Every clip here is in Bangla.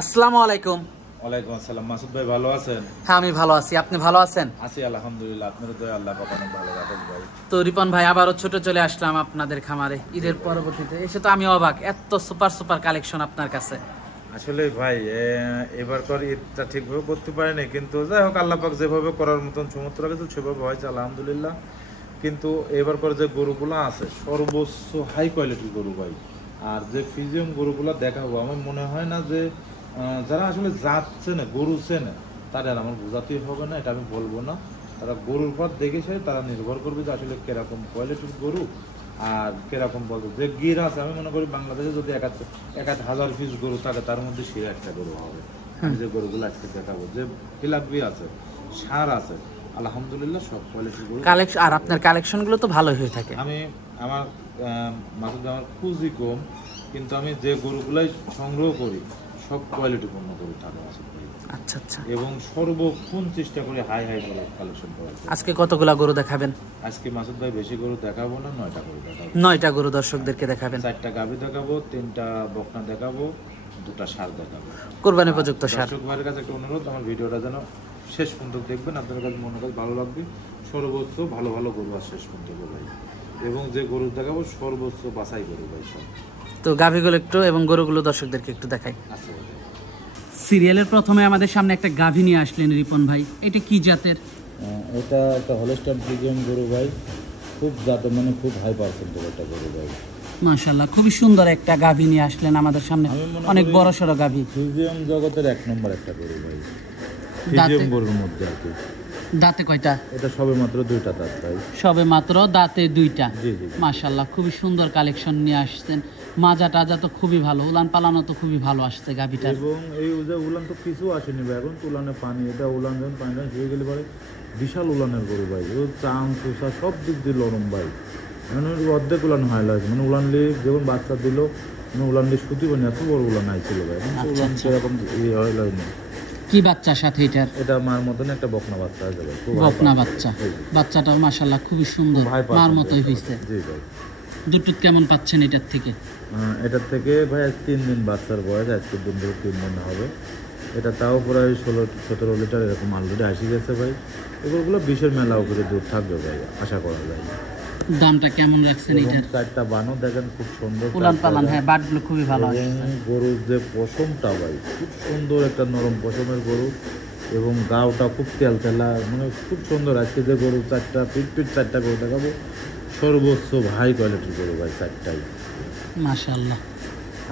আসসালামু আলাইকুম। ওয়ালাইকুম আসসালাম। মাসুদ ভাই ভালো আছেন? হ্যাঁ, আমি ভালো আছি। আপনি ভালো আছেন? আছি আলহামদুলিল্লাহ। আপনার দয়া আল্লাহ পাক অনেক ভালো রাখেন ভাই। তো রিপন ভাই, আবারও ছোট চলে আসলাম আপনাদের খামারে ঈদের পরবর্তীতে। এসে তো আমি অবাক, এত সুপার সুপার কালেকশন আপনার কাছে। আসলে ভাই এবারকার ঈদটা ঠিকভাবে করতে পারিনি, কিন্তু যাই হোক আল্লাহ পাক যেভাবে করার মতন সমর্থ রাখেছে সেভাবে হয়েছে আলহামদুলিল্লাহ। কিন্তু এবারকার যে গরুগুলো আছে সর্বোচ্চ হাই কোয়ালিটির গরু ভাই। আর যে ফিজিয়াম গরুগুলো দেখাবো, আমার মনে হয় না যে যারা আসলে যাচ্ছে না গরু চেনে তারা আমার বোঝাতেই হবে না, এটা আমি বলবো না। তারা গরুর পর দেখে সে তারা নির্ভর করবে যে আসলে কিরকম কোয়ালিটির গরু আর কিরকম বলতো যে গির আছে। আমি মনে করি বাংলাদেশে যদি এক এক হাজার পিস গরু থাকে তার মধ্যে সে একটা গরু হবে। আমি যে গরুগুলো আজকে দেখাবো, যে ফিলাপি আছে, সার আছে, আলহামদুলিল্লাহ সব কোয়ালিটির গরু কালেকশন। আর আপনার কালেকশনগুলো তো ভালোই হয়ে থাকে। আমার মাঝে আমার পুঁজি কম, কিন্তু আমি যে গরুগুলাই সংগ্রহ করি সব কোয়ালিটিপূর্ণ গরু থাকে আছে। আচ্ছা আচ্ছা। এবং সর্বক্ষণ চেষ্টা করি হাই গরু কালেকশন করার। আজকে কতগুলা গরু দেখাবেন? আজকে মাসুদ ভাই বেশি গরু দেখাবো না, 9টা গরু দেখাবো। 9টা গরু দর্শকদেরকে দেখাবেন। 4টা গাভী দেখাবো, 3টা বকনা দেখাবো, 2টা ষাঁড় দেখাবো। কুরবানি উপযুক্ত ষাঁড়। দর্শক ভাইয়ের কাছে একটা অনুরোধ, আমার ভিডিওটা যেন শেষ পর্যন্ত দেখবেন, আপনাদের কাছে মনে কাছে ভালো লাগবে। সর্বোচ্চ ভালো ভালো গরু আর শেষ পর্যন্ত ভাই, এবং যে গরু দেখাবো সর্বোচ্চ বাছাই গরু ভাই সব। তো গাভীগুলো একটু এবং গরুগুলো দর্শকদেরকে একটু দেখাই। আচ্ছা ভাই। সিরিয়ালের প্রথমে আমাদের সামনে একটা গাভী নিয়ে আসলেন রিপন ভাই, এটা কি জাতের? এটা একটা হলস্টাইন ফ্রিজিয়ান গরু ভাই, খুব জাতের মানে খুব হাই পার্সেন্টের একটা গরু ভাই। মাশাআল্লাহ, খুবই সুন্দর একটা গাভী নিয়ে আসলেন আমাদের সামনে, অনেক বড় সড়ো গাভী। ফ্রিজিয়ান জগতের 1 নম্বর একটা গরু ভাই, ফ্রিজিয়ান গরুর মধ্যে আর কি। দাঁতে কয়টা? এটা সবে মাত্র 2টা দাঁত ভাই। সবে মাত্র দাঁতে 2টা। জি জি। মাশাআল্লাহ, খুবই সুন্দর কালেকশন নিয়ে আসছেন। মাজা টাজা তো খুবই ভালো, উলান পালানো তো খুবই ভালো আসছে গাভীটা। এবং এই যে উলান তো কিছু আসেনি ভাই, এখন উলানে পানি, এটা উলান যখন পানিটা শুয়ে গেলে পরে বিশাল উলানের গরু ভাই। ও চাম চুষা সব দিক দিয়ে নরম ভাই, মানে অর্ধেক উলান হয় লাগে, মানে উলান দিয়ে যখন বাচ্চা দিল মানে উলান দিয়ে সুতি বানি এত বড় উলান আইছিল ভাই। উলান সেরকম হয় না। কি বাচ্চা সাথে এটার? এটা মার মতন একটা বকনা বাচ্চা আছে ভাই, বকনা বাচ্চা। বাচ্চাটা মাশাআল্লাহ খুবই সুন্দর, মার মতোই হইছে। জি ভাই। দুধ কেমন পাচ্ছেন এটার থেকে? এটার থেকে ভাই 3 দিন বাচ্চার বয়স, আজকের দিন ধরে 3 দিন হবে। এটা তাও প্রায় 16-17 লিটার এরকম অলরেডি আসি গেছে ভাই। এগুলো 20-এর মেলা উপরে দুধ থাকবে ভাই, আশা করা যায়। দামটা কেমন রাখছেন এটার? 4টা বানও দেখেন খুব সুন্দর উলান পালান, হ্যাঁ বাটগুলো খুবই ভালো আসছে। গরুর যে পশমটা ভাই খুব সুন্দর, একটা নরম পশমের গরু, এবং গাওটা খুব তেলতেলা, মানে খুব সুন্দর। আজকে যে গরু 4টা পিট 4টা গরু দেখাবো সর্বোচ্চ হাই কোয়ালিটির গরু ভাই 4টাই মাশাআল্লাহ।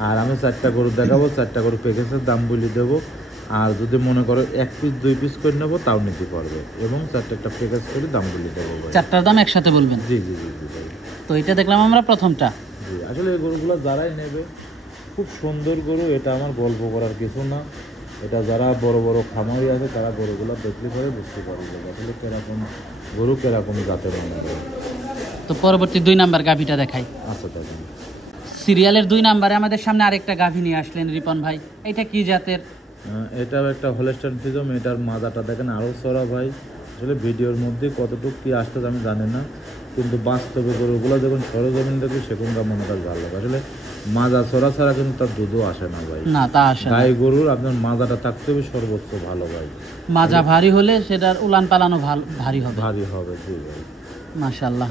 আর আমি 4টা গরু দেখাবো, 4টা গরু প্যাকেজের দাম বলে দেবো। আর যদি মনে করো 1 পিস 2 পিস করে নেবো তাও নিতে পারবে, এবং 4টা একটা প্যাকেজ করে দাম বলে দেবো ভাই। 4টার দাম একসাথে বলবেন? জি জি জি জি ভাই। তো এটা দেখলাম আমরা প্রথমটা। জি, আসলে এই গরুগুলো যারাই নেবে খুব সুন্দর গরু, এটা আমার গল্প করার কিছু না। এটা যারা বড় বড় খামারি আছে তারা গরুগুলো দেখলে পরে বুঝতে পারবে আসলে কিরকম গরু কিরকম জাতের মনে হয়। তো পরবর্তী 2 নাম্বার গাভীটা দেখাই। আচ্ছা দেখুন, সিরিয়ালের 2 নাম্বারে আমাদের সামনে আরেকটা গাভী নিয়ে আসলেন রিপন ভাই, এটা কি জাতের? এটাও একটা হলস্টাইন ফ্রিজিয়ান। এটার মাজাটা দেখেন আরও চড়া ভাই। আসলে ভিডিওর মধ্যে কতটুকু কি আসতে আমি জানি না, কিন্তু বাস্তবে গরুগুলো যখন সরজমিন দেখি সেখানকার মনটা ভালো লাগে। আসলে মাজা ছড়া ছাড়া কিন্তু তার দুধও আসে না ভাই। না, তা আসে না। গাই গরুর আপনার মাজাটা থাকতে হবে সর্বোচ্চ ভালো ভাই। মাজা ভারী হলে সেটার উলান পালানো ভারী হবে। ভারী হবে, জি ভাই। মাশাআল্লাহ।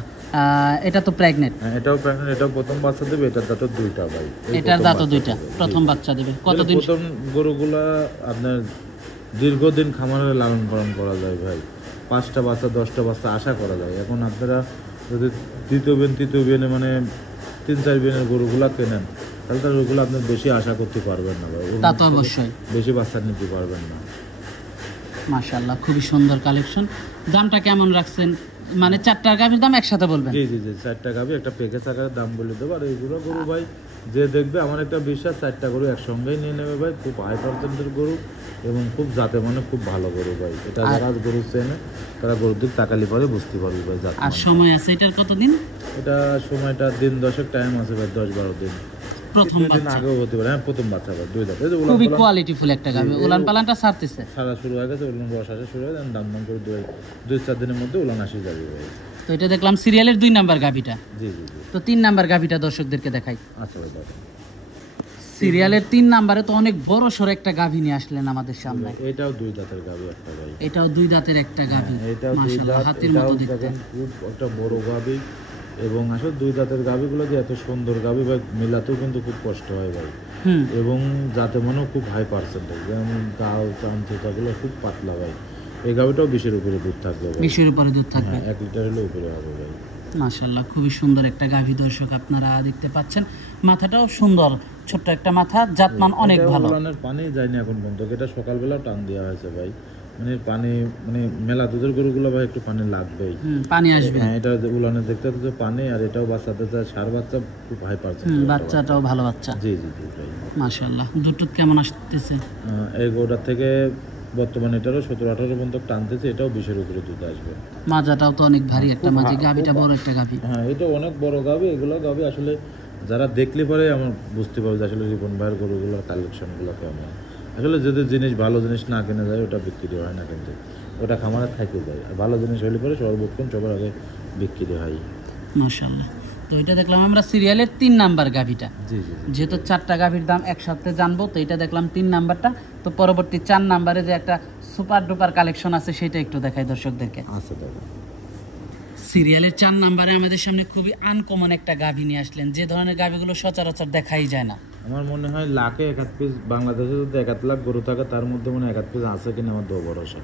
এটা তো প্রেগনেন্ট? হ্যাঁ, এটাও প্রেগনেন্ট। এটাও প্রথম বাচ্চা দেবে। এটার দাঁতও 2টা ভাই। এটার দাঁতও 2টা, প্রথম বাচ্চা দেবে। কতদিন? প্রথম গরুগুলা আপনার দীর্ঘদিন খামারে লালন পালন করা যায় ভাই, 5টা বাচ্চা 10টা বাচ্চা আশা করা যায়। এখন আপনারা যদি তৃতীয় বিয়ানে মানে 3-4 বিয়ানের গরুগুলা কেনেন তাহলে তার ওগুলো আপনি বেশি আশা করতে পারবেন না ভাই, তা তো অবশ্যই বেশি বাচ্চা নিতে পারবেন না। মাশাআল্লাহ, খুবই সুন্দর কালেকশন। দামটা কেমন রাখছেন? মানে 4টা গাভীর দাম একসাথে বলবেন? জি জি জি, 4টা গাভী একটা প্যাকেজ আকারে দাম বলে দেবো। আর এইগুলো গরু ভাই যে দেখবে আমার একটা বিশ্বাস 4টা গরু একসঙ্গেই নিয়ে নেবে ভাই। খুব হাই পার্সেন্টের গরু এবং খুব জাতে মানে খুব ভালো গরু ভাই। এটা যারা গরু চেনে তারা গরুর দিক তাকালি পরে বুঝতে পারবে ভাই জাত। আর সময় আছে এটার কতদিন? এটা সময়টা দিন 10 টাইম আছে ভাই, 10-12 দিন। প্রথম বাচ্চা আগেও হতে পারে। হ্যাঁ, প্রথম বাচ্চা ভাই, 2 দাঁত। খুবই কোয়ালিটিফুল একটা গাভী। উলান পালানটা ছাড়তেছে, সারা শুরু হয়ে গেছে, উলান রস আসা শুরু হয়ে গেছে। দাম করে 2-4 দিনের মধ্যে উলান আসি যাবে ভাই। তো এটা দেখলাম সিরিয়ালের 2 নাম্বার গাভীটা। জি জি জি। তো 3 নাম্বার গাভীটা দর্শকদেরকে দেখাই। আচ্ছা ভাই দেখেন, সিরিয়ালের 3 নম্বরে তো অনেক বড় সড় একটা গাভী নিয়ে আসলেন আমাদের সামনে। এটাও 2 দাঁতের গাভী একটা ভাই। এটাও 2 দাঁতের একটা গাভী, এটাও 2 মাশাআল্লাহ দাঁত, হাতির এটাও মতো দেখতে। দেখেন খুব একটা বড় গাভী, এবং আসলে 2 দাঁতের গাভীগুলো যে এত সুন্দর গাভী ভাই মেলাতেও কিন্তু খুব কষ্ট হয় ভাই। এবং যাতে মনেও খুব হাই পার্সেন্টেজ, যেমন গাল চামচুচাগুলো খুব পাতলা ভাই। এই গাভীটাও 20-এর উপরে দুধ থাকবে ভাই। 20-এর উপরে দুধ থাকবে, 1 লিটার হলে উপরে হবে ভাই। মাশাআল্লাহ খুবই সুন্দর একটা গাভী দর্শক আপনারা দেখতে পাচ্ছেন। মাথাটাও সুন্দর, ছোট্ট একটা মাথা, জাতমান অনেক ভালো। উলানের পানি যায়নি এখন পর্যন্ত, এটা সকালবেলা টান দেওয়া হয়েছে ভাই। মানে পানি মানে মেলা দুধের গরুগুলো ভাই একটু পানি লাগবেই, পানি আসবে। হ্যাঁ, এটা উলানে দেখতে পাচ্ছি পানি, আর এটাও বাচ্চাতে চায় সার বাচ্চা, খুব হাই পার্সেন্ট বাচ্চাটাও ভালো বাচ্চা। জি জি জি ভাই, মাশাআল্লাহ। দুধ কেমন আসতেছে? এই গরুটার থেকে বর্তমানে এটারও 17-18 পর্যন্ত টানতেছে, এটাও 20-এর উপরে দুধ আসবে। মাজাটাও তো অনেক ভারী একটা মাঝি, গাভীটা বড় একটা গাভী। হ্যাঁ, এটা অনেক বড় গাভী। এগুলো গাভী আসলে যারা দেখলে পরে আমার বুঝতে পারবে যে আসলে রিপন ভাইয়ের গরুগুলোর কালেকশনগুলো কেমন। আসলে যদি জিনিস ভালো জিনিস না কেনা যায় ওটা বিক্রি হয় না, কিন্তু ওটা খামারে থাকে যায়। আর ভালো জিনিস হলে পরে সর্বোত্তম সবার আগে বিক্রি হয়। মাশাআল্লাহ। তো এটা দেখলাম আমরা সিরিয়ালের 3 নাম্বার গাভীটা। জি জি জি। যেহেতু 4টা গাভীর দাম একসাথে জানবো, তো এটা দেখলাম 3 নাম্বারটা। তো পরবর্তী 4 নাম্বারে যে একটা সুপার ডুপার কালেকশন আছে সেটা একটু দেখাই দর্শকদেরকে। আচ্ছা দাদা, সিরিয়ালের 4 নাম্বারে আমাদের সামনে খুবই আনকমন একটা গাভী নিয়ে আসলেন, যে ধরনের গাভীগুলো সচরাচর দেখাই যায় না। আমার মনে হয় লাখে 1 পিস, বাংলাদেশে যদি 1 লাখ গরু থাকে তার মধ্যে মনে হয় 1 পিস আছে কিনা আমার তো ভরসা।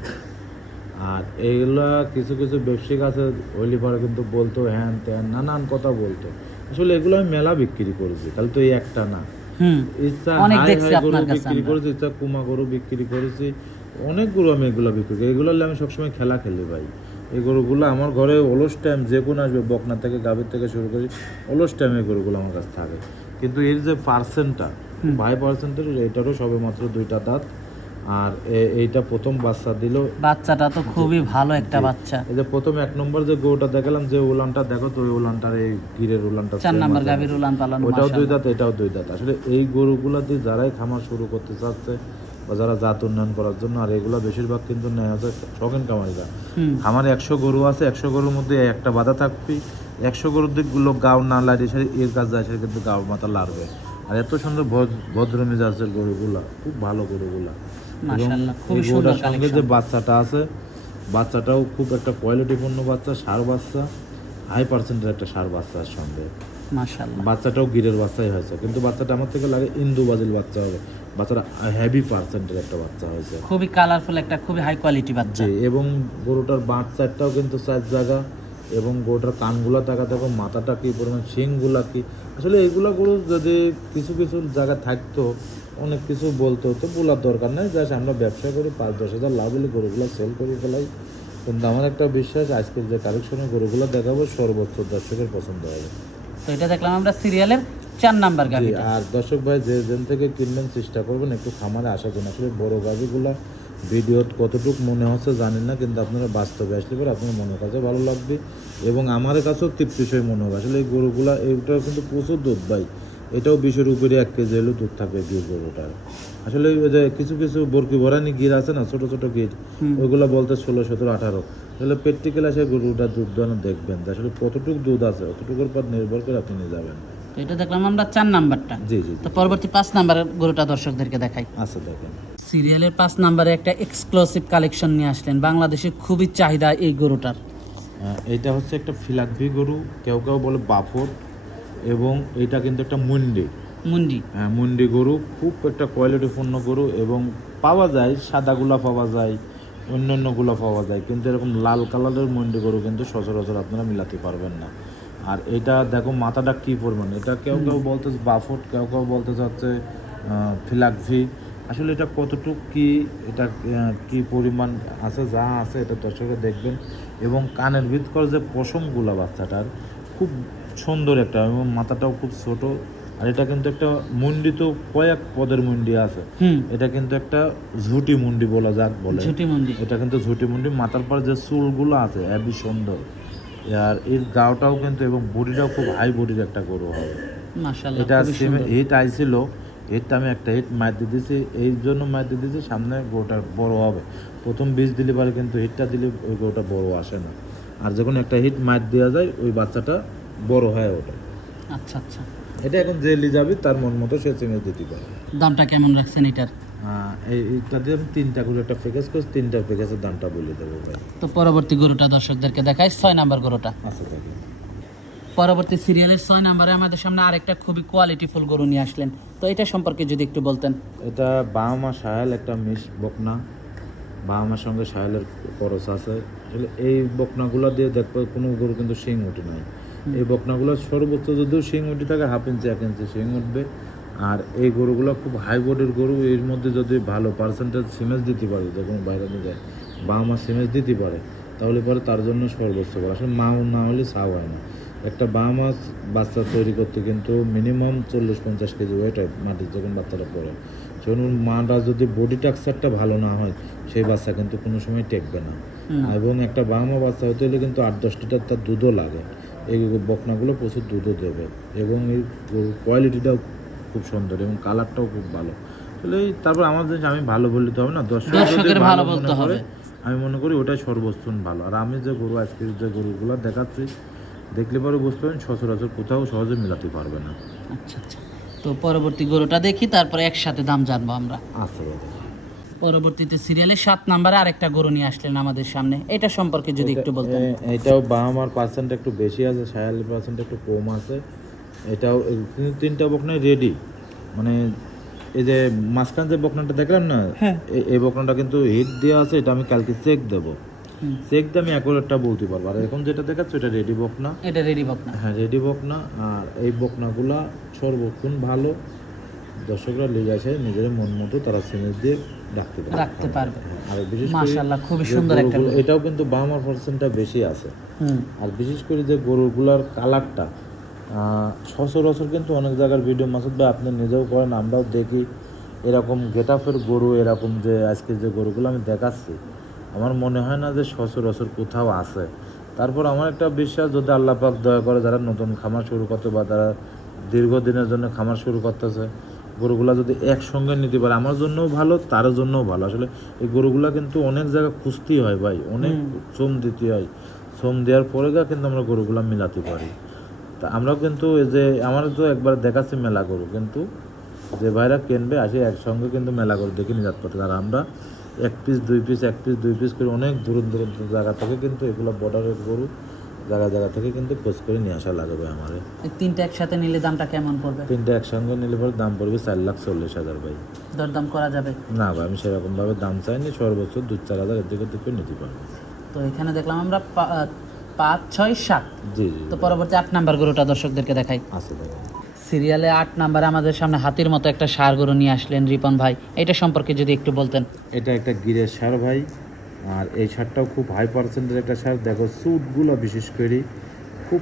আর এইগুলা কিছু কিছু ব্যবসায়িক আছে হইলে পরে কিন্তু বলতো হ্যান ত্যান নানান কথা বলতো। আসলে এগুলো আমি মেলা বিক্রি করেছি, তাহলে তো এই একটা না। ইচ্ছা হাই হাই গরু বিক্রি করেছি, ইচ্ছা কুমা গরু বিক্রি করেছি, অনেক গরু আমি এগুলো বিক্রি করি। এগুলো আমি সবসময় খেলা খেলি ভাই। এই গরুগুলো আমার ঘরে অলস টাইম যে কোনো আসবে, বকনা থেকে গাভীর থেকে শুরু করি, অলস টাইম এই গরুগুলো আমার কাছে থাকে। কিন্তু এর যে পার্সেন্টটা, ভাই পার্সেন্টের, এটারও সবে মাত্র 2টা দাঁত। আর এইটা প্রথম বাচ্চা দিল, বাচ্চাটা তো খুবই ভালো একটা বাচ্চা। এই যে প্রথম 1 নম্বর যে গরুটা দেখালাম, যে উলানটা দেখো তো, ওই উলানটার এই গিরের উলানটা 4 নাম্বার গাভীর উলান পালানো, ওটাও 2 দাঁত, এটাও 2 দাঁত। আসলে এই গরুগুলা দিয়ে যারাই খামার শুরু করতে চাচ্ছে বা যারা জাত উন্নয়ন করার জন্য, আর এগুলা বেশিরভাগ কিন্তু নেয় আছে শৌখিন খামারিরা। খামারে 100 গরু আছে, 100 গরুর মধ্যে একটা বাধা থাকবে, 100 গরুর দিকগুলো গাও না লাড়ে সে এর কাজ যায়, সে কিন্তু গাও মাথা লাড়বে। আর এত সুন্দর ভদ্র মেজাজের গরুগুলা, খুব ভালো গরুগুলা। মাশাআল্লাহ খুবই এই সুন্দর গরুটার সঙ্গে যে কালেকশন। বাচ্চাটা আছে, বাচ্চাটাও খুব একটা কোয়ালিটিপূর্ণ বাচ্চা, ষাঁড় বাচ্চা, হাই পার্সেন্টের একটা ষাঁড় বাচ্চার সঙ্গে। মাশাআল্লাহ বাচ্চাটাও গিরের বাচ্চাই হয়েছে, কিন্তু বাচ্চাটা আমার থেকে লাগে ইন্দু বাজিল বাচ্চা হবে। বাচ্চাটা হেভি পার্সেন্টের একটা বাচ্চা হয়েছে, খুবই কালারফুল একটা, খুবই হাই কোয়ালিটি বাচ্চা। জি। এবং গরুটার বাঁট চারটাও কিন্তু 4 জায়গা, এবং গরুটার কানগুলা টাকা দেখো, মাথাটা কি পরিমাণ, শিংগুলা কি। আসলে এইগুলা গরু যদি কিছু কিছু জায়গা থাকতো, অনেক কিছু বলতো, তো বলার দরকার নেই। জাস্ট আমরা ব্যবসা করি, 5-10 হাজার লাভ হলে গরুগুলো সেল করে ফেলাই। কিন্তু আমার একটা বিশ্বাস, আজকের যে কালেকশনের গরুগুলো দেখাবো সর্বোচ্চ দর্শকের পছন্দ হবে। তো এটা দেখলাম আমরা সিরিয়ালের 4 নাম্বার জি, গাভী। আর দর্শক ভাই যে যেন থেকে কিনবেন চেষ্টা করবেন একটু খামারে আসার জন্য। আসলে বড় গাভীগুলো ভিডিও কতটুকু মনে হচ্ছে জানেন না, কিন্তু আপনারা বাস্তবে আসলে পরে আপনার মনের কাছে ভালো লাগবে, এবং আমার কাছেও তৃপ্তিশয় মনে হবে। আসলে এই গরুগুলা, এইটাও কিন্তু প্রচুর দুধ ভাই, এটাও 20-এর উপরে 1 কেজি হলেও দুধ থাকবে গির গরুটার। আসলে ওই যে কিছু কিছু বরকি ভরানি গির আছে না, ছোট ছোট গির, ওইগুলো বলতে 16, 17, 18। তাহলে প্র্যাকটিক্যাল আসে গরুটা দুধ দানো দেখবেন যে আসলে কতটুকু দুধ আছে, অতটুকুর পর নির্ভর করে আপনি নিয়ে যাবেন। তো এটা দেখলাম আমরা 4 নাম্বারটা। জি জি। তো পরবর্তী 5 নাম্বারের গরুটা দর্শকদেরকে দেখাই। আচ্ছা দেখেন, সিরিয়ালের 5 নাম্বারে একটা এক্সক্লুসিভ কালেকশন নিয়ে আসলেন, বাংলাদেশে খুবই চাহিদা এই গরুটার। এইটা হচ্ছে একটা ফিলাকভি গরু, কেউ কেউ বলে বাফর, এবং এটা কিন্তু একটা মুন্ডি। হ্যাঁ, মুন্ডি গরু, খুব একটা কোয়ালিটিপূর্ণ গরু, এবং পাওয়া যায় সাদাগুলা পাওয়া যায়, অন্যান্যগুলো পাওয়া যায়, কিন্তু এরকম লাল কালারের মুন্ডি গরু কিন্তু সচরাচর আপনারা মিলাতে পারবেন না। আর এটা দেখো মাথাটা কি পরিমাণ, এটা কেউ কেউ বলতেছে বাফট, কেউ কেউ বলতে চাচ্ছে ফিলাকভি। আসলে এটা কতটুকু কি, এটা কি পরিমাণ আছে, যা আছে এটা দর্শকে দেখবেন। এবং কানের ভিতর যে পশমগুলা বাচ্চাটার খুব সুন্দর একটা, এবং মাথাটাও খুব ছোট। আর এটা কিন্তু একটা মুন্ডি, তো কয়েক পদের মুন্ডি আছে, এটা কিন্তু একটা ঝুটি মুন্ডি বলা যাক বলে, এটা কিন্তু ঝুটি মুন্ডি। মাথার পর যে চুলগুলো আছে হেবি সুন্দর, আর এর গাওটাও কিন্তু, এবং বডিটাও খুব হাই বডির একটা গরু হবে। মাশাআল্লাহ এটা হিট আইছিল, হিটটা আমি একটা হিট মার দিয়ে দিয়েছি, এই জন্য মার দিয়ে দিয়েছি সামনে গরুটা বড় হবে। প্রথম বীজ দিলে পারে, কিন্তু হিটটা দিলে ওই গরুটা বড় আসে না। আর যখন একটা হিট মার দেওয়া যায়, ওই বাচ্চাটা বড় হয় ওটা। আচ্ছা আচ্ছা। এটা এখন যে লি যাবে তার মন মতো সে চিনে দিতে পারে। দামটা কেমন রাখছেন এটার? এইটা দিয়ে আমি 3টা করে একটা প্যাকেজ করে 3টা প্যাকেজের দামটা বলে দেবো ভাই। তো পরবর্তী গরুটা দর্শকদেরকে দেখাই, 6 নাম্বার গরুটা। আচ্ছা থাকি। পরবর্তী সিরিয়ালের 6 নাম্বারে আমাদের সামনে আরেকটা খুবই কোয়ালিটিফুল গরু নিয়ে আসলেন, তো এটা সম্পর্কে যদি একটু বলতেন। এটা বাহামা সাহেল একটা মিস বকনা, বাহামার সঙ্গে সাহেলের খরচ আছে। আসলে এই বকনাগুলো দিয়ে দেখবো কোনো গরু কিন্তু শিং উঠে নাই। এই বকনাগুলো সর্বোচ্চ যদিও শিং উঠে থাকে 1/2 ইঞ্চি 1 ইঞ্চি শিং উঠবে। আর এই গরুগুলো খুব হাই বডির গরু, এর মধ্যে যদি ভালো পার্সেন্টেজ সিমেজ দিতে পারে, যে কোনো বাইরে নিয়ে বাহামা সিমেজ দিতে পারে, তাহলে পরে তার জন্য সর্বোচ্চ ভালো। আসলে মাও না হলে ছাও হয় না। একটা বাহামা বাচ্চা তৈরি করতে কিন্তু মিনিমাম 40-50 কেজি ওয়েট হয় মাটির যখন বাচ্চাটা পড়ে। সেজন্য মাটা যদি বডি টেক্সচারটা ভালো না হয় সেই বাচ্চা কিন্তু কোনো সময় টেকবে না। এবং একটা বাহামা বাচ্চা হতে হলে কিন্তু 8-10 লিটার তার দুধও লাগে। এই বকনাগুলো প্রচুর দুধও দেবে এবং এই কোয়ালিটিটাও খুব সুন্দর এবং কালারটাও খুব ভালো। আসলে তারপর আমাদের আমি ভালো বলতে হবে না, দর্শকের ভালো বলতে হবে। আমি মনে করি ওটাই সর্বোচ্চ ভালো। আর আমি যে গরু আজকে যে গরুগুলো দেখাচ্ছি দেখলে পরে বুঝতে পারেন সচরাচর কোথাও সহজে মেলাতে পারবে না। আচ্ছা আচ্ছা, তো পরবর্তী গরুটা দেখি, তারপরে একসাথে দাম জানবো আমরা। আচ্ছা দাদা। পরবর্তীতে সিরিয়ালে 7 নাম্বারে আরেকটা গরু নিয়ে আসলেন আমাদের সামনে, এটা সম্পর্কে যদি একটু বলতেন। এটাও বাহামার পার্সেন্ট একটু বেশি আছে, সায়ালের পার্সেন্ট একটু কম আছে। এটাও 3টা বকনাই রেডি। মানে এই যে মাঝখান যে বকনাটা দেখলাম না, এই বকনাটা কিন্তু হিট দেওয়া আছে। এটা আমি কালকে চেক দেবো, চেক দিয়ে আমি একটা বলতে পারবো। আর এখন যেটা দেখাচ্ছ এটা রেডি বকনা। এটা রেডি বকনা? হ্যাঁ রেডি বকনা। আর এই বকনাগুলা সর্বক্ষণ ভালো, দর্শকরা লিগে আসে নিজের মন মতো তারা সিমেন্ট দিয়ে রাখতে পারবে। আর বিশেষ করে মাশাআল্লাহ খুবই সুন্দর একটা গরু। এটাও কিন্তু বাহামার পার্সেন্টটা বেশি আছে। আর বিশেষ করে যে গরুগুলার কালারটা সচরাচর কিন্তু অনেক জায়গার ভিডিও মাসুদ ভাই আপনি নিজেও করেন, আমরাও দেখি এরকম গেটাফের গরু, এরকম যে আজকে যে গরুগুলো আমি দেখাচ্ছি আমার মনে হয় না যে সচরাচর কোথাও আছে। তারপর আমার একটা বিশ্বাস, যদি আল্লাহ পাক দয়া করে যারা নতুন খামার শুরু করতে বা যারা দীর্ঘদিনের জন্য খামার শুরু করতেছে, গরুগুলা যদি একসঙ্গে নিতে পারে আমার জন্যও ভালো, তার জন্যও ভালো। আসলে এই গরুগুলা কিন্তু অনেক জায়গায় খুঁজতেই হয় ভাই, অনেক শ্রম দিতে হয়। শ্রম দেওয়ার পরে কিন্তু আমরা গরুগুলা মিলাতে পারি। তা আমরাও কিন্তু এই যে আমার তো একবার দেখাচ্ছি মেলা গরু, কিন্তু যে ভাইরা কিনবে আসে একসঙ্গে কিন্তু মেলা গরু দেখে নিয়ে যাতে পারতে। আর আমরা 1 পিস 2 পিস 1 পিস 2 পিস করে অনেক দূর দূরান্ত জায়গা থেকে কিন্তু এগুলো বর্ডারের গরু জায়গা থেকে কিন্তু খোঁজ করে নিয়ে আসা লাগবে আমার। এই 3টা একসাথে নিলে দামটা কেমন পড়বে? 3টা একসঙ্গে নিলে পরে দাম পড়বে 4,40,000 ভাই। দরদাম করা যাবে? না ভাই আমি সেরকম ভাবে দাম চাইনি, সর্বোচ্চ 2-4 হাজার এর দিকে নিতে পারবো। তো এখানে দেখলাম আমরা 5, 6, 7। জি জি। তো পরবর্তী 8 নাম্বার গরুটা দর্শকদেরকে দেখাই। আচ্ছা ভাই। সিরিয়ালে 8 নাম্বারে আমাদের সামনে হাতির মতো একটা ষাঁড় গরু নিয়ে আসলেন রিপন ভাই, এটা সম্পর্কে যদি একটু বলতেন। এটা একটা গিরের ষাঁড় ভাই। আর এই ষাঁড়টাও খুব হাই পার্সেন্টের একটা ষাঁড়। দেখো স্যুটগুলো বিশেষ করে খুব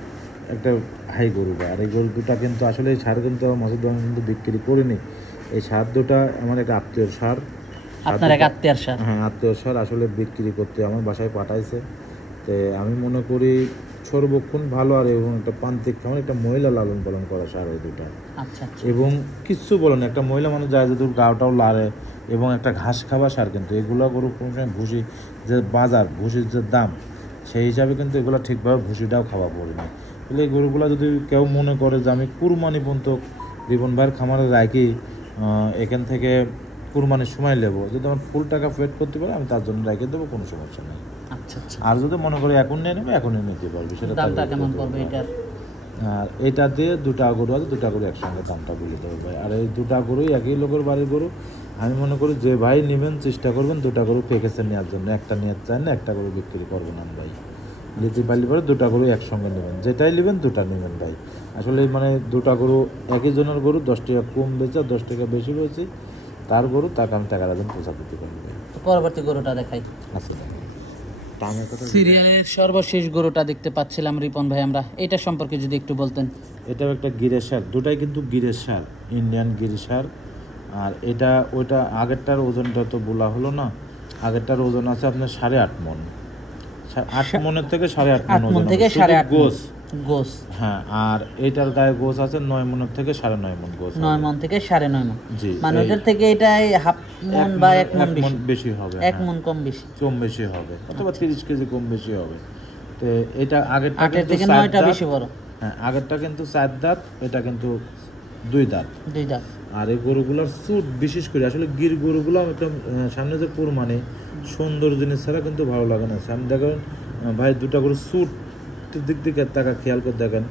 একটা হাই গরু ভাই। আর এই গরু দুটা কিন্তু আসলে এই ষাঁড় কিন্তু মাসুদ ভাই কিন্তু বিক্রি করিনি। এই ষাঁড় দুটা আমার এক আত্মীয়র ষাঁড়। আপনার এক আত্মীয়র ষাঁড়? হ্যাঁ আত্মীয়র ষাঁড় আসলে বিক্রি করতে আমার বাসায় পাঠাইছে। তো আমি মনে করি সর্বক্ষণ ভালো। আর এবং একটা প্রান্তিক খামার একটা মহিলা লালন পালন করা ষাঁড় ওই দুটা। আচ্ছা। এবং কিচ্ছু বলেন একটা মহিলা মানুষ যায় যদি গাওটাও লাড়ে এবং একটা ঘাস খাওয়া সার। কিন্তু এগুলো গরু কোনো সময় ভুসি যে বাজার ভুসির যে দাম সেই হিসাবে কিন্তু এগুলো ঠিকভাবে ভুসিটাও খাওয়া পড়ে না। তাহলে এই গরুগুলো যদি কেউ মনে করে যে আমি কুরবানি পর্যন্ত রিপন ভাইয়ের খামারে রাখি, এখান থেকে কুরবানির সময় নেবো, যদি আমার ফুল টাকা পেড করতে পারে আমি তার জন্য রেখে দেবো, কোনো সমস্যা নেই। আচ্ছা আচ্ছা। আর যদি মনে করি এখন নিয়ে নেবে এখনই নিতে পারবে, সেটা দামটা কেমন পড়বে এটার? আর এটা দিয়ে 2টা গরু আছে, 2টা গরু একসঙ্গে দামটা বলে দেবো ভাই। আর এই 2টা গরুই একই লোকের বাড়ির গরু। আমি মনে করি যে ভাই নেবেন চেষ্টা করবেন 2টা গরু প্যাকেজে নেওয়ার জন্য, একটা নিয়ে চান না একটা গরু বিক্রি করবেন না ভাই। লিচি পালি পরে 2টা গরু একসঙ্গে নেবেন, যেটাই নেবেন 2টা নেবেন ভাই। আসলে মানে 2টা গরু একই জনের গরু 10 টাকা কম বেচে 10 টাকা বেশি বেশি তার গরু তাকে আমি টাকা রাখবেন পোষা করতে পারবো। তো পরবর্তী গরুটা দেখাই। আচ্ছা সিরিয়ালের সর্বশেষ গরুটা দেখতে পাচ্ছিলাম রিপন ভাই আমরা, এটা সম্পর্কে যদি একটু বলতেন। এটাও একটা গিরের সার, দুটাই কিন্তু গিরের সার, ইন্ডিয়ান গির সার। আর এটা ওইটা আগেরটার ওজনটা তো বলা হলো না, আগেরটার ওজন আছে আপনার 8.5 মন, 8 মনের থেকে 8.5 মন থেকে 8.5 গোস গোস। হ্যাঁ, আর এটার গায়ে গোস আছে 9 মনের থেকে 9.5 মন গোস, 9 মন থেকে 9.5 মন। জি, মানে ওটার থেকে এটাই হাফ মন বা 1 মন বেশি হবে, 1 মন কম বেশি হবে, অথবা 30 কেজি কম বেশি হবে। তো এটা আগেরটা থেকে 9টা বেশি বড়, হ্যাঁ, আগেরটা কিন্তু 4 দাঁত, এটা কিন্তু 2 দাঁত। 2 দাঁত। আর এই গরুগুলোর সুট বিশেষ করে আসলে গির গরুগুলো একটা সামনে যে কুরবানি সুন্দর জিনিস ছাড়া কিন্তু ভালো লাগে না। সামনে দেখেন ভাই দুটা গরু সুট দিক দিকে টাকা খেয়াল করে দেখেন,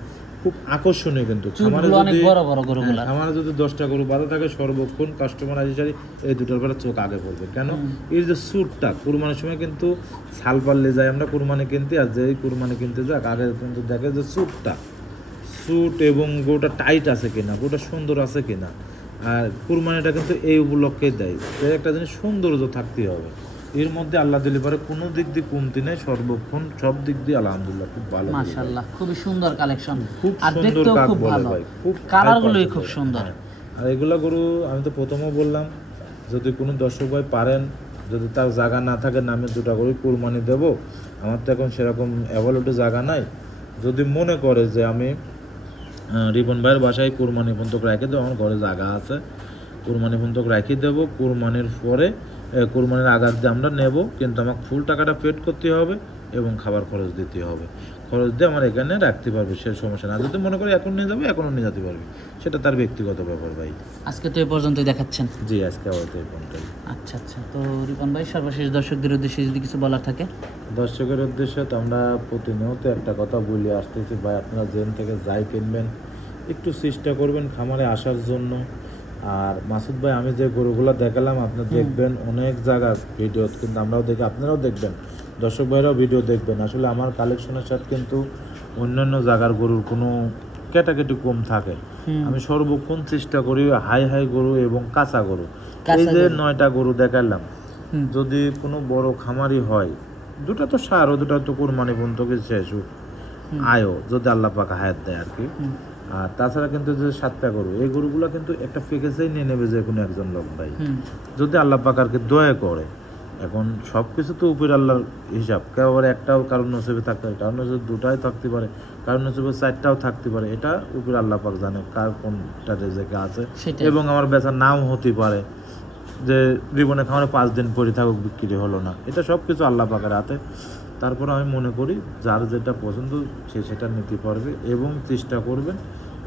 খুব আকর্ষণীয় কিন্তু। খামারে চুলগুলো অনেক যদি বড় বড় গরুগুলো। খামারে যদি 10টা গরু 12 টাকা সর্বক্ষণ কাস্টমার আসে এই দুটোর বেলা চোখ আগে পড়বে। কেন? এই যে সুটটা কুরবানির সময় কিন্তু ছাল পাল্লে যায়, আমরা কুরবানি কিনতে, আর যে কুরবানি কিনতে যাক আগে কিন্তু দেখে যে সুটটা সুট এবং গরুটা টাইট আছে কিনা, গরুটা সুন্দর আছে কিনা। আর কুরবানিটা কিন্তু এই উপলক্ষে দেয়, যে একটা জিনিস সৌন্দর্য থাকতে হবে। এর মধ্যে আল্লাহ দিলে পরে কোনো দিক দিয়ে কমতি নেই, সর্বক্ষণ সব দিক দিয়ে আলহামদুলিল্লাহ খুব ভালো। মাশাআল্লাহ, খুবই সুন্দর কালেকশন, খুব আর সুন্দর দেখতেও কাক খুব বলে ভালো, ভাই, খুব কালারগুলোই খুব সুন্দর। আর এগুলা গরু আমি তো প্রথমে বললাম, যদি কোনো দর্শক ভাই পারেন, যদি তার জায়গা না থাকে নামে দুটা গরু কুরবানি দেব, আমার তো এখন সেরকম অ্যাভেলেবল জায়গা নাই। যদি মনে করে যে আমি রিপন ভাইয়ের বাসায় কুরবানি পর্যন্ত রেখে দেবো, আমার ঘরে জায়গা আছে, কুরবানি পর্যন্ত রেখে দেবো, কুরবানির পরে কুরবানির আগার দিয়ে আমরা নেব, কিন্তু আমাকে ফুল টাকাটা পেড করতে হবে এবং খাবার খরচ দিতে হবে। খরচ দিয়ে আমার এখানে রাখতে পারবে, সে সমস্যা না। যদি মনে করি এখন নিয়ে যাবে, এখনও নিয়ে যেতে পারবে, সেটা তার ব্যক্তিগত ব্যাপার ভাই। আজকে তো এই পর্যন্তই দেখাচ্ছেন। জি, আজকে হয়তো এই পর্যন্তই। আচ্ছা আচ্ছা, তো রিপন ভাই সর্বশেষ দর্শকদের উদ্দেশ্যে যদি কিছু বলার থাকে। দর্শকের উদ্দেশ্যে তো আমরা প্রতিনিয়ত একটা কথা বলে আসতেছি ভাই, আপনারা জেন থেকে যাই কিনবেন একটু চেষ্টা করবেন খামারে আসার জন্য। আর মাসুদ ভাই, আমি যে গরুগুলো দেখালাম আপনি দেখবেন অনেক জায়গার ভিডিও, কিন্তু আমরাও দেখি, আপনারাও দেখবেন, দর্শক ভাইরাও ভিডিও দেখবেন। আসলে আমার কালেকশনের সাথে কিন্তু অন্যান্য জায়গার গরুর কোনো ক্যাটাগরি কম থাকে। আমি সর্বক্ষণ চেষ্টা করি হাই হাই গরু এবং কাঁচা গরু। এই যে 9টা গরু দেখালাম, যদি কোনো বড় খামারি হয়, দুটা তো সার, ও দুটা তো কুরবানি পর্যন্ত শেষ আয়ও, যদি আল্লাহ পাক হায়াত দেয় আর কি। আর তাছাড়া কিন্তু যে 7টা গরু, এই গরুগুলো কিন্তু একটা প্যাকেজেই নিয়ে নেবে যে কোনো একজন লোক ভাই, যদি আল্লাহ পাক আর কি দয়া করে। এখন সব কিছু তো উপর আল্লাহর হিসাব, কেউ আবার একটাও কারণ নসিবে থাকতে পারে, কারণ নসিবে 2টাই থাকতে পারে, কারণ নসিবে 4টাও থাকতে পারে। এটা উপর আল্লাহ পাক জানে কার কোনটা রেজেকে আছে, এবং আমার বেচা নাও হতে পারে, যে জীবনে খামারে 5 দিন পরে থাকুক বিক্রি হলো না, এটা সব কিছু আল্লাহ পাকের হাতে। তারপর আমি মনে করি যার যেটা পছন্দ সে সেটা নিতে পারবে, এবং চেষ্টা করবেন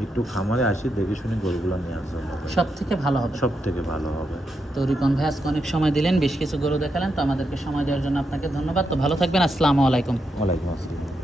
একটু খামারে আসি দেখে শুনে গরুগুলো নিয়ে আসবেন, সব থেকে ভালো হবে, সব থেকে ভালো হবে। তো রিপন ভাই আজকে অনেক সময় দিলেন, বেশ কিছু গরু দেখালেন, তো আমাদেরকে সময় দেওয়ার জন্য আপনাকে ধন্যবাদ। তো ভালো থাকবেন, আসসালামু আলাইকুম। ওয়ালাইকুম আসসালাম।